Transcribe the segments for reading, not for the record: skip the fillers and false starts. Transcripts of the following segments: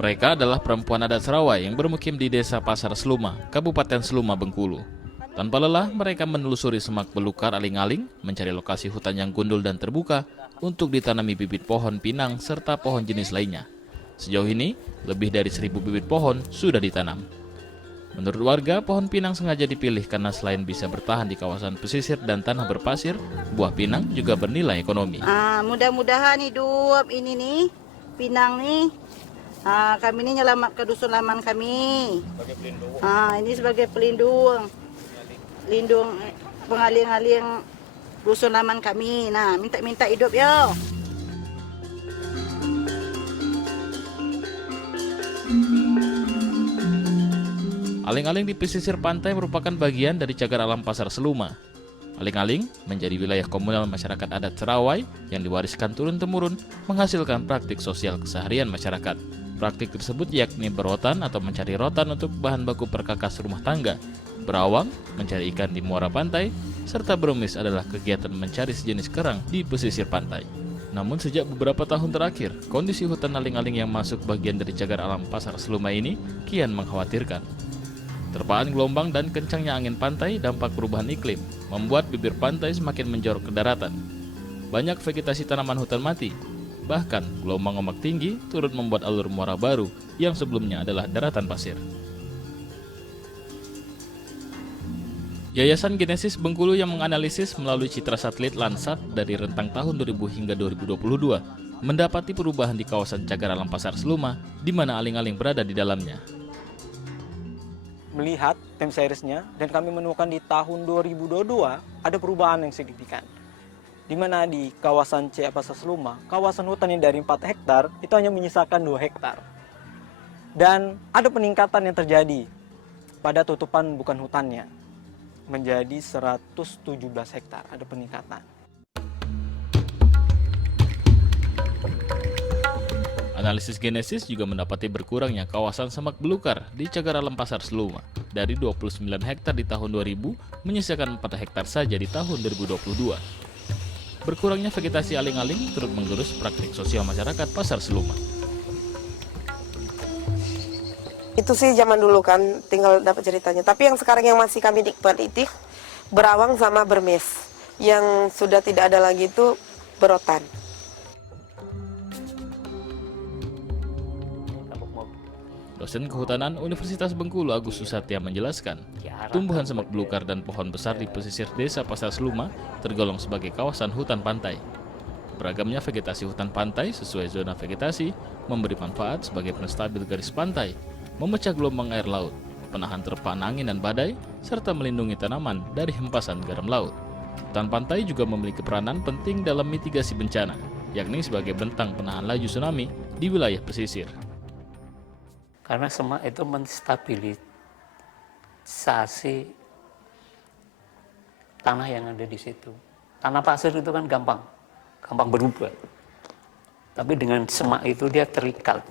Mereka adalah perempuan adat Serawai yang bermukim di Desa Pasar Seluma, Kabupaten Seluma, Bengkulu. Tanpa lelah, mereka menelusuri semak belukar aling-aling, mencari lokasi hutan yang gundul dan terbuka untuk ditanami bibit pohon pinang serta pohon jenis lainnya. Sejauh ini, lebih dari 1.000 bibit pohon sudah ditanam. Menurut warga, pohon pinang sengaja dipilih karena selain bisa bertahan di kawasan pesisir dan tanah berpasir, buah pinang juga bernilai ekonomi. Mudah-mudahan hidup ini nih, pinang nih. Kami ini nyelamat ke dusun laman kami. Ini sebagai pelindung, pengaling-aling dusun laman kami. Nah, minta hidup yo. Aling-aling di pesisir pantai merupakan bagian dari cagar alam Pasar Seluma. Aling-aling menjadi wilayah komunal masyarakat adat Serawai yang diwariskan turun-temurun menghasilkan praktik sosial keseharian masyarakat. Praktik tersebut yakni berotan atau mencari rotan untuk bahan baku perkakas rumah tangga, berawang, mencari ikan di muara pantai, serta berumis adalah kegiatan mencari sejenis kerang di pesisir pantai. Namun sejak beberapa tahun terakhir, kondisi hutan aling-aling yang masuk bagian dari cagar alam Pasar Seluma ini kian mengkhawatirkan. Terpaan gelombang dan kencangnya angin pantai dampak perubahan iklim membuat bibir pantai semakin menjorok ke daratan. Banyak vegetasi tanaman hutan mati. Bahkan gelombang ombak tinggi turut membuat alur muara baru yang sebelumnya adalah daratan pasir. Yayasan Genesis Bengkulu yang menganalisis melalui citra satelit Landsat dari rentang tahun 2000 hingga 2022 mendapati perubahan di kawasan cagar alam Pasar Seluma di mana aling-aling berada di dalamnya. Melihat time seriesnya dan kami menemukan di tahun 2022 ada perubahan yang signifikan. Di mana di kawasan CA Pasar Seluma, kawasan hutan yang dari 4 hektar itu hanya menyisakan 2 hektar. Dan ada peningkatan yang terjadi pada tutupan bukan hutannya menjadi 117 hektar, ada peningkatan. Analisis Genesis juga mendapati berkurangnya kawasan semak belukar di cagar alam Pasar Seluma dari 29 hektar di tahun 2000 menyisakan 4 hektar saja di tahun 2022. Berkurangnya vegetasi aling-aling turut menggerus praktik sosial masyarakat Pasar Seluma. Itu sih zaman dulu kan, tinggal dapat ceritanya. Tapi yang sekarang yang masih kami nikmati berawang sama bermes. Yang sudah tidak ada lagi itu berotan. Dosen Kehutanan Universitas Bengkulu Agus Susatya menjelaskan, tumbuhan semak belukar dan pohon besar di pesisir Desa Pasar Seluma tergolong sebagai kawasan hutan pantai. Beragamnya vegetasi hutan pantai sesuai zona vegetasi memberi manfaat sebagai penstabil garis pantai, memecah gelombang air laut, penahan terpaan angin dan badai, serta melindungi tanaman dari hempasan garam laut. Hutan pantai juga memiliki peranan penting dalam mitigasi bencana, yakni sebagai bentang penahan laju tsunami di wilayah pesisir. Karena semak itu menstabilisasi tanah yang ada di situ. Tanah pasir itu kan gampang berubah. Tapi dengan semak itu dia terikat.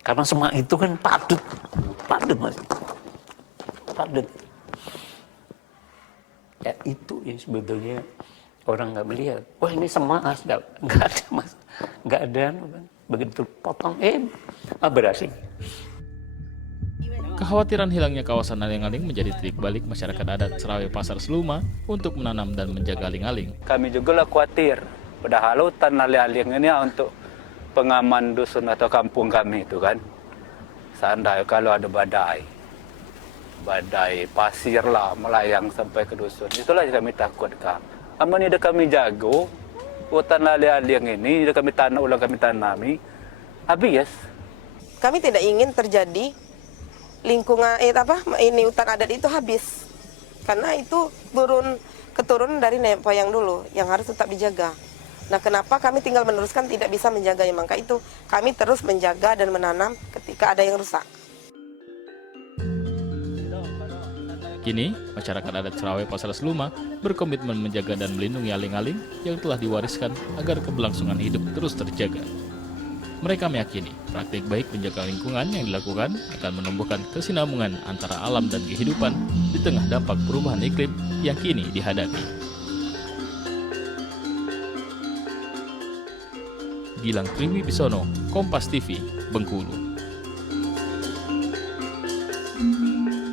Karena semak itu kan padat mas, padat. Ya itu yang sebetulnya orang nggak melihat. Wah ini semak mas, nggak ada mas, nggak ada kan. Begitu potong, berhasil. Kekhawatiran hilangnya kawasan aling-aling menjadi titik balik masyarakat adat Serawai Pasar Seluma untuk menanam dan menjaga aling-aling. Kami juga lah khawatir, padahal hutan aling-aling ini untuk pengaman dusun atau kampung kami itu kan. Seandainya kalau ada badai pasir lah melayang sampai ke dusun, itulah yang kami takutkan. Aman ini kami jago. Hutan aling-aling ini kami tanami, habis. Kami tidak ingin terjadi lingkungan hutan adat itu habis. Karena itu keturunan dari nenek moyang dulu yang harus tetap dijaga. Nah, kenapa kami tinggal meneruskan tidak bisa menjaganya? Maka itu kami terus menjaga dan menanam ketika ada yang rusak. Kini, masyarakat adat Serawai Pasar Seluma berkomitmen menjaga dan melindungi aling-aling yang telah diwariskan agar keberlangsungan hidup terus terjaga. Mereka meyakini praktik baik penjaga lingkungan yang dilakukan akan menumbuhkan kesinambungan antara alam dan kehidupan di tengah dampak perubahan iklim yang kini dihadapi. Gilang Triwibisono, Kompas TV, Bengkulu.